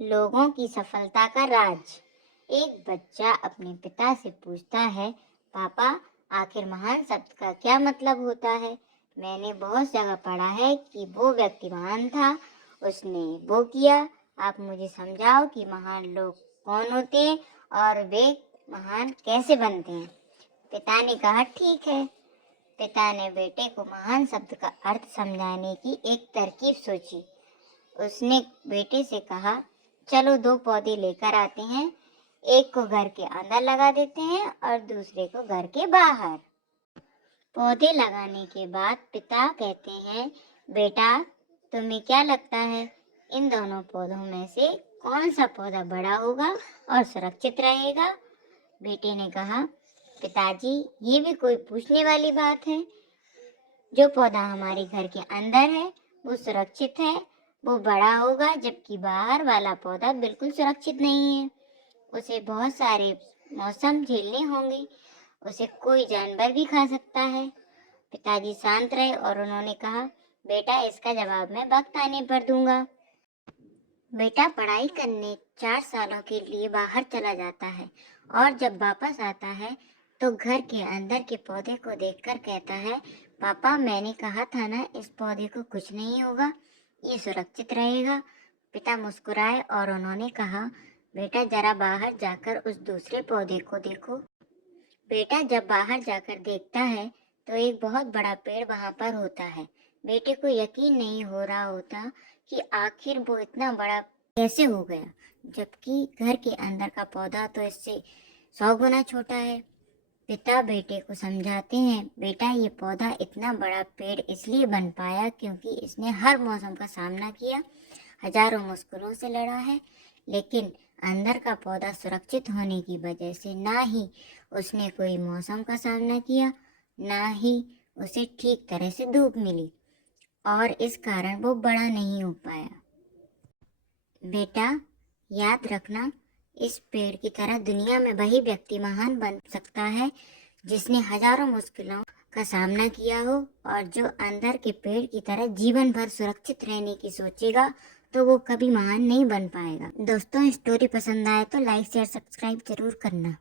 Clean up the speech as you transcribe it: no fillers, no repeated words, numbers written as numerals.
लोगों की सफलता का राज। एक बच्चा अपने पिता से पूछता है, पापा, आखिर महान शब्द का क्या मतलब होता है? मैंने बहुत जगह पढ़ा है कि वो व्यक्ति महान था, उसने वो किया। आप मुझे समझाओ कि महान लोग कौन होते हैं और वे महान कैसे बनते हैं। पिता ने कहा, ठीक है। पिता ने बेटे को महान शब्द का अर्थ समझाने की एक तरकीब सोची। उसने बेटे से कहा, चलो 2 पौधे लेकर आते हैं। एक को घर के अंदर लगा देते हैं और दूसरे को घर के बाहर। पौधे लगाने के बाद पिता कहते हैं, बेटा, तुम्हें क्या लगता है, इन दोनों पौधों में से कौन सा पौधा बड़ा होगा और सुरक्षित रहेगा? बेटे ने कहा, पिताजी, ये भी कोई पूछने वाली बात है। जो पौधा हमारे घर के अंदर है वो सुरक्षित है, वो बड़ा होगा, जबकि बाहर वाला पौधा बिल्कुल सुरक्षित नहीं है। उसे बहुत सारे मौसम झेलने होंगे, उसे कोई जानवर भी खा सकता है। पिताजी शांत रहे और उन्होंने कहा, बेटा, इसका जवाब मैं वक्त आने पर दूंगा। बेटा पढ़ाई करने 4 सालों के लिए बाहर चला जाता है और जब वापस आता है तो घर के अंदर के पौधे को देखकर कहता है, पापा, मैंने कहा था ना, इस पौधे को कुछ नहीं होगा, ये सुरक्षित रहेगा। पिता मुस्कुराए और उन्होंने कहा, बेटा, जरा बाहर जाकर उस दूसरे पौधे को देखो। बेटा जब बाहर जाकर देखता है तो एक बहुत बड़ा पेड़ वहां पर होता है। बेटे को यकीन नहीं हो रहा होता कि आखिर वो इतना बड़ा कैसे हो गया, जबकि घर के अंदर का पौधा तो इससे 100 गुना छोटा है। पिता बेटे को समझाते हैं, बेटा, ये पौधा इतना बड़ा पेड़ इसलिए बन पाया क्योंकि इसने हर मौसम का सामना किया, हजारों मुश्किलों से लड़ा है, लेकिन अंदर का पौधा सुरक्षित होने की वजह से ना ही उसने कोई मौसम का सामना किया, ना ही उसे ठीक तरह से धूप मिली और इस कारण वो बड़ा नहीं हो पाया। बेटा, याद रखना, इस पेड़ की तरह दुनिया में वही व्यक्ति महान बन सकता है जिसने हजारों मुश्किलों का सामना किया हो, और जो अंदर के पेड़ की तरह जीवन भर सुरक्षित रहने की सोचेगा तो वो कभी महान नहीं बन पाएगा। दोस्तों, स्टोरी पसंद आए तो लाइक शेयर सब्सक्राइब जरूर करना।